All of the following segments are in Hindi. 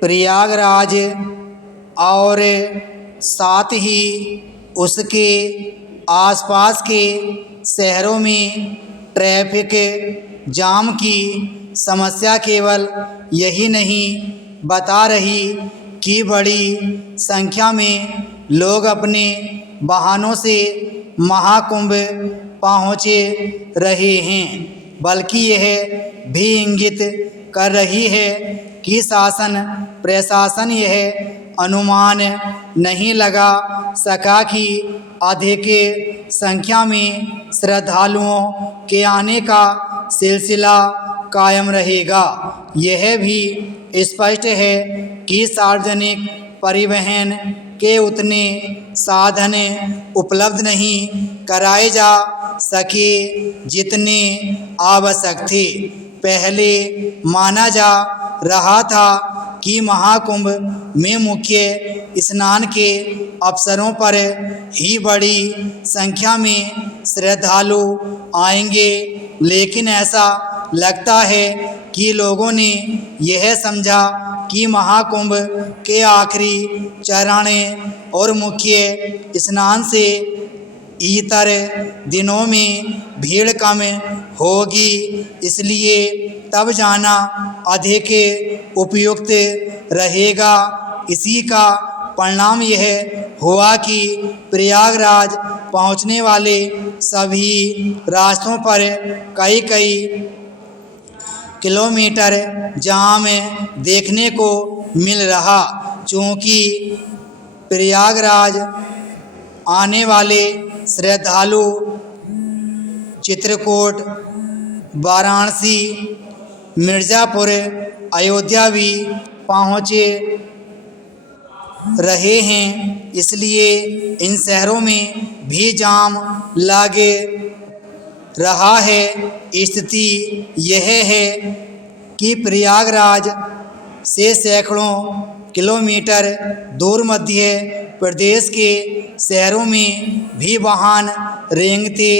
प्रयागराज और साथ ही उसके आसपास के शहरों में ट्रैफिक जाम की समस्या केवल यही नहीं बता रही कि बड़ी संख्या में लोग अपने वाहनों से महाकुंभ पहुँचे रहे हैं, बल्कि यह भी इंगित कर रही है कि शासन प्रशासन यह अनुमान नहीं लगा सका कि अधिक संख्या में श्रद्धालुओं के आने का सिलसिला कायम रहेगा। यह भी स्पष्ट है कि सार्वजनिक परिवहन के उतने साधन उपलब्ध नहीं कराए जा सके जितने आवश्यक थे। पहले माना जा रहा था कि महाकुंभ में मुख्य स्नान के अवसरों पर ही बड़ी संख्या में श्रद्धालु आएंगे, लेकिन ऐसा लगता है कि लोगों ने यह समझा कि महाकुंभ के आखिरी चरण और मुख्य स्नान से इतर दिनों में भीड़ कम होगी, इसलिए तब जाना अधिक उपयुक्त रहेगा। इसी का परिणाम यह हुआ कि प्रयागराज पहुंचने वाले सभी रास्तों पर कई किलोमीटर जाम देखने को मिल रहा। चूँकि प्रयागराज आने वाले श्रद्धालु चित्रकूट, वाराणसी, मिर्ज़ापुर, अयोध्या भी पहुँचे रहे हैं, इसलिए इन शहरों में भी जाम लगे रहा है। स्थिति यह है कि प्रयागराज से सैकड़ों किलोमीटर दूर मध्य प्रदेश के शहरों में भी वाहन रेंगते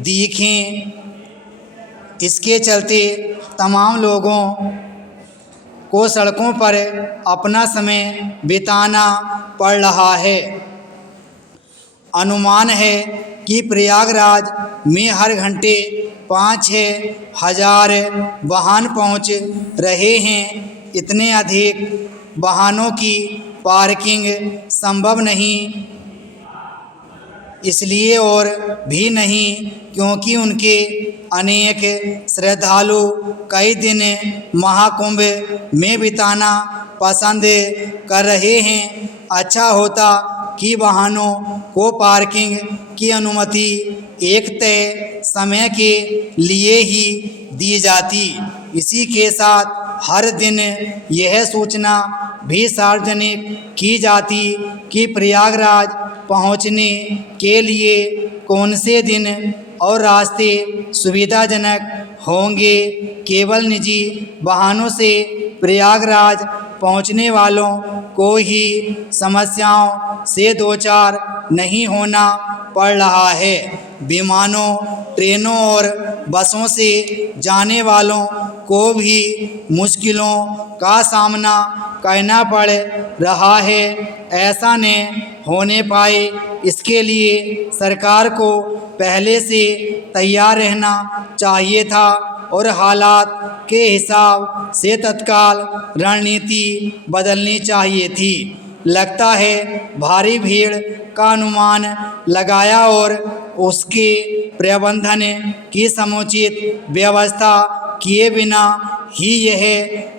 दिखें। इसके चलते तमाम लोगों को सड़कों पर अपना समय बिताना पड़ रहा है। अनुमान है कि प्रयागराज में हर घंटे 5-6 हज़ार वाहन पहुंच रहे हैं। इतने अधिक वाहनों की पार्किंग संभव नहीं इसलिए और भी नहीं क्योंकि उनके अनेक श्रद्धालु कई दिन महाकुंभ में बिताना पसंद कर रहे हैं। अच्छा होता कि वाहनों को पार्किंग की अनुमति एक तय समय के लिए ही दी जाती। इसी के साथ हर दिन यह सूचना भी सार्वजनिक की जाती कि प्रयागराज पहुंचने के लिए कौन से दिन और रास्ते सुविधाजनक होंगे। केवल निजी वाहनों से प्रयागराज पहुंचने वालों को ही समस्याओं से दो चार नहीं होना पड़ रहा है। विमानों, ट्रेनों और बसों से जाने वालों को भी मुश्किलों का सामना करना पड़ रहा है। ऐसा न होने पाए इसके लिए सरकार को पहले से तैयार रहना चाहिए था और हालात के हिसाब से तत्काल रणनीति बदलनी चाहिए थी। लगता है भारी भीड़ का अनुमान लगाया और उसके प्रबंधन की समुचित व्यवस्था किए बिना ही यह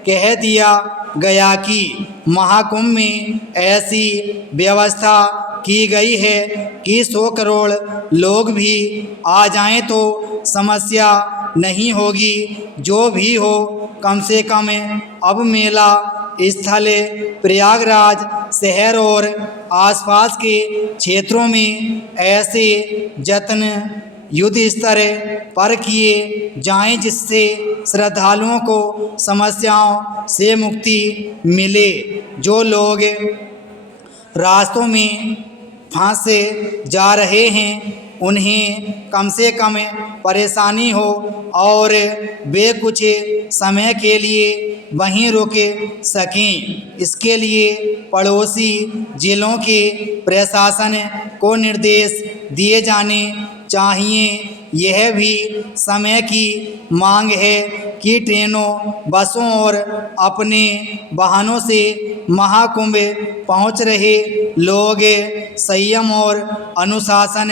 कह दिया गया कि महाकुंभ में ऐसी व्यवस्था की गई है कि 100 करोड़ लोग भी आ जाएं तो समस्या नहीं होगी। जो भी हो, कम से कम अब मेला स्थल प्रयागराज शहर और आसपास के क्षेत्रों में ऐसे जतन युद्ध स्तर पर किए जाएं जिससे श्रद्धालुओं को समस्याओं से मुक्ति मिले। जो लोग रास्तों में फंसे जा रहे हैं उन्हें कम से कम परेशानी हो और वे कुछ समय के लिए वहीं रुक सकें। इसके लिए पड़ोसी जिलों के प्रशासन को निर्देश दिए जाने चाहिए। यह भी समय की मांग है कि ट्रेनों, बसों और अपने वाहनों से महाकुंभ पहुंच रहे लोग संयम और अनुशासन